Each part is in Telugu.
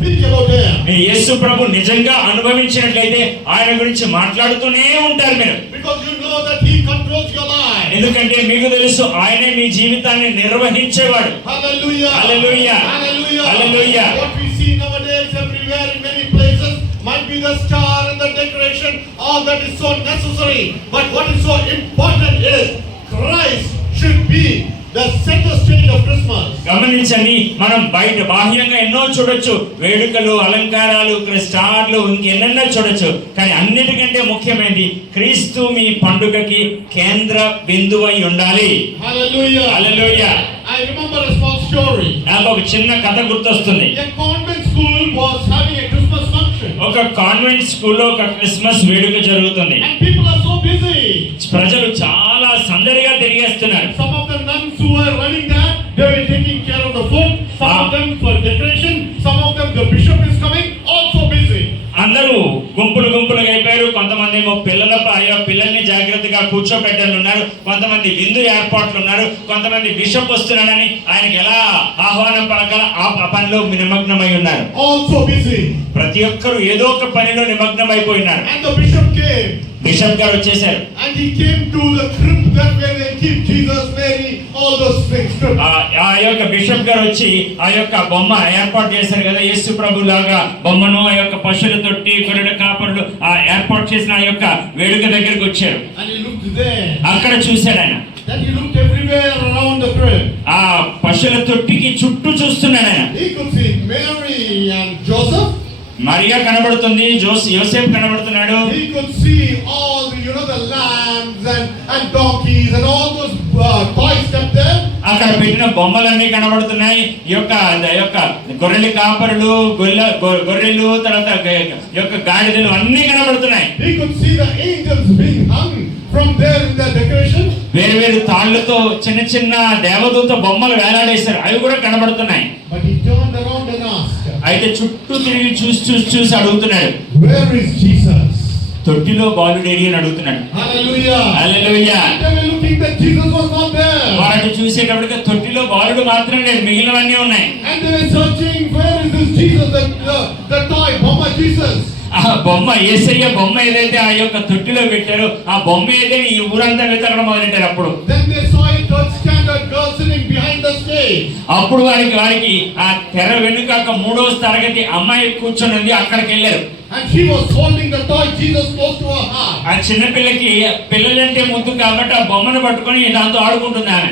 speak about him. యేసు ప్రభు నిజంగా అనుభవించినట్లయితే ఆయన గురించి మాట్లాడుతూనే ఉంటారు మీరు. Because you know that he controls your life. ఎందుకంటే మీకు తెలుసు ఆయనే మీ జీవితాన్ని నిర్వహించేవాడు. Hallelujah. Hallelujah. Hallelujah. Hallelujah. What we see nowadays everywhere in many places might be the star and the decoration, all that is so necessary. But what is so important is Christ should be the center stage of Christmas. గమనించండి, మనం బయట బాహ్యంగా ఎన్నో చూడొచ్చు, వేడుకలు, అలంకారాలు, స్టార్లు, ఇంకెన్నెన్నో చూడొచ్చు. కానీ అన్నిటికంటే ముఖ్యమైనది క్రీస్తు మీ పండుగకి కేంద్ర బిందువై ఉండాలి. Hallelujah. Hallelujah. I remember a small story. నాకు ఒక చిన్న కథ గుర్తొస్తుంది. A convent school was having a Christmas function. ఒక కాన్వెంట్ స్కూల్లో ఒక క్రిస్మస్ వేడుక జరుగుతుంది. And people are so busy. ప్రజలు చాలా సందడిగా తిరిగేస్తున్నారు. Some of the nuns who were running that, they were taking care of the food. Some of them for decoration. Some of them, the bishop is coming, also busy. అందరూ గుంపులుగా అయిపోయారు. కొంతమంది ఏమో పిల్లల్ని జాగ్రత్తగా కూర్చోబెట్టాలి ఉన్నారు, కొంతమంది విందు ఏర్పాట్లు ఉన్నారు, కొంతమంది బిషప్ వస్తున్నాడని ఆయనకి ఎలా ఆహ్వానం పలకాల ఆ పనిలో నిమగ్నమై ఉన్నారు. Also busy. ప్రతి ఒక్కరు ఏదో ఒక పనిలో నిమగ్నమైపోయినారు. And the bishop came. Bishop గారు వచ్చేసారు. And he came to the crypt that where they keep Jesus, Mary, all those things. ఆ యొక్క బిషప్ గారు వచ్చి ఆ యొక్క బొమ్మ ఏర్పాటు చేశారు కదా, యేసు ప్రభు లాగా బొమ్మను, ఆ యొక్క పశువుల తొట్టి, గొర్రెల కాపరులు ఆ ఏర్పాటు చేసిన ఆ యొక్క వేడుక దగ్గరికి వచ్చారు. And he looked there. అక్కడ చూశాడు ఆయన. Then he looked everywhere around the crypt. ఆ పశువుల తొట్టికి చుట్టూ చూస్తున్నాడు ఆయన. He could see Mary and Joseph. Mariya కనబడుతుంది, యోసేపు కనబడుతున్నాడు. He could see all the lambs and donkeys and all those toys kept there. అక్కడ పెట్టిన బొమ్మలన్నీ కనబడుతున్నాయి. ఈ యొక్క గొర్రెల కాపరులు, గొర్రెలు, తర్వాత యొక్క గాడిదలు అన్ని కనబడుతున్నాయి. He could see the angels being hung from there in the decoration. వేరు తాళ్లతో చిన్న దేవదూత బొమ్మలు వేలాడేశారు, అవి కూడా కనబడుతున్నాయి. But he turned around and asked. అయితే చుట్టూ తిరిగి చూసి అడుగుతున్నాడు, Where is Jesus? తొట్టిలో బాలుడేడి అని అడుగుతున్నాడు. Hallelujah. Hallelujah. They were looking that Jesus was not there. వాడు చూసేటప్పటికి తొట్టిలో బాలుడు మాత్రం లేదు, మిగిలినవన్నీ ఉన్నాయి. And they were searching, where is this Jesus, the toy, Mama Jesus? ఆ బొమ్మ, యేసయ్య బొమ్మ ఏదైతే ఆ యొక్క తొట్టిలో పెట్టారో ఆ బొమ్మ ఏదైతే ఈ ఊరంతా వెతకడం మొదలెట్టారు. అప్పుడు Then they saw a third standard girl sitting behind the stage. అప్పుడు వారికి ఆ తెర వెనుక మూడవ తరగతి అమ్మాయి కూర్చొని ఉంది, అక్కడికి వెళ్ళారు. And she was holding the toy Jesus close to her heart. ఆ చిన్న పిల్లలంటే ముద్దు కాబట్టి ఆ బొమ్మను పట్టుకొని దాంతో ఆడుకుంటుంది ఆమె.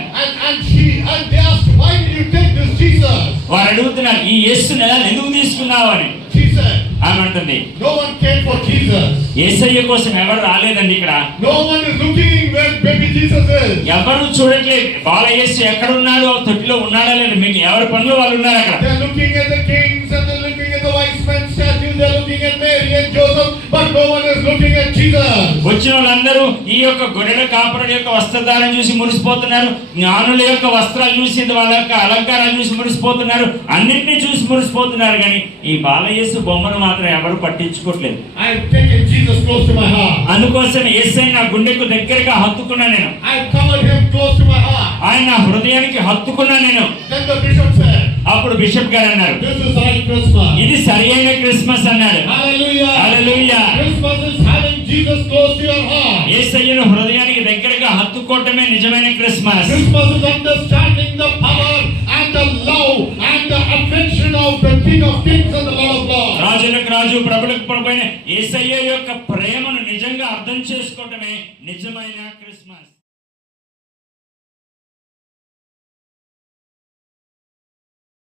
And they asked, why did you take this Jesus? వారు అడుగుతున్నారు, ఈ యేసుని ఎందుకు తీసుకున్నావు అని. She said, ఆమె అంటుంది, no one came for Jesus. యేసయ్య కోసం ఎవరు రాలేదండి ఇక్కడ. No one is looking where baby Jesus is. ఎవరు చూడట్లేదు బాల యేసు ఎక్కడ ఉన్నాడు, తొట్టిలో ఉన్నాడా లేదు, మీకు ఎవరి పనులు వాళ్ళు ఉన్నారు అక్కడ. They are looking at the kings and they are looking at the wise men statues. They are looking at Mary and Joseph, but no one is looking at Jesus. వచ్చిన వాళ్ళందరూ ఈ యొక్క గొర్రెల కాపరుల యొక్క వస్త్రధారణ చూసి మురిసిపోతున్నారు, జ్ఞానుల యొక్క వస్త్రాలు చూసి, వాళ్ళ యొక్క అలంకారాలు చూసి మురిసిపోతున్నారు, అన్నింటినీ చూసి మురిసిపోతున్నారు. కానీ ఈ బాలయేసు బొమ్మను మాత్రం ఎవరు పట్టించుకోవట్లేదు. I have taken Jesus close to my heart. అందుకోసం యేసయ్య నా గుండెకు దగ్గరగా హత్తుకున్నా నేను. I have covered him close to my heart. ఆయన నా హృదయానికి హత్తుకున్నా నేను. Then the bishop said, అప్పుడు బిషప్ గారు అన్నారు, this is right Christmas. ఇది సరియైన క్రిస్మస్ అన్నాడు. Hallelujah. Hallelujah. Christmas is having Jesus close to your heart. యేసయ్యను హృదయానికి దగ్గరగా హత్తుకోవటమే నిజమైన Christmas. Christmas is understanding the power and the love and the affection of the King of Kings and the Lord of Lords. రాజులకు రాజు, ప్రభులకు ప్రభువైన యేసయ్య యొక్క ప్రేమను నిజంగా అర్థం చేసుకోవటమే నిజమైన క్రిస్మస్.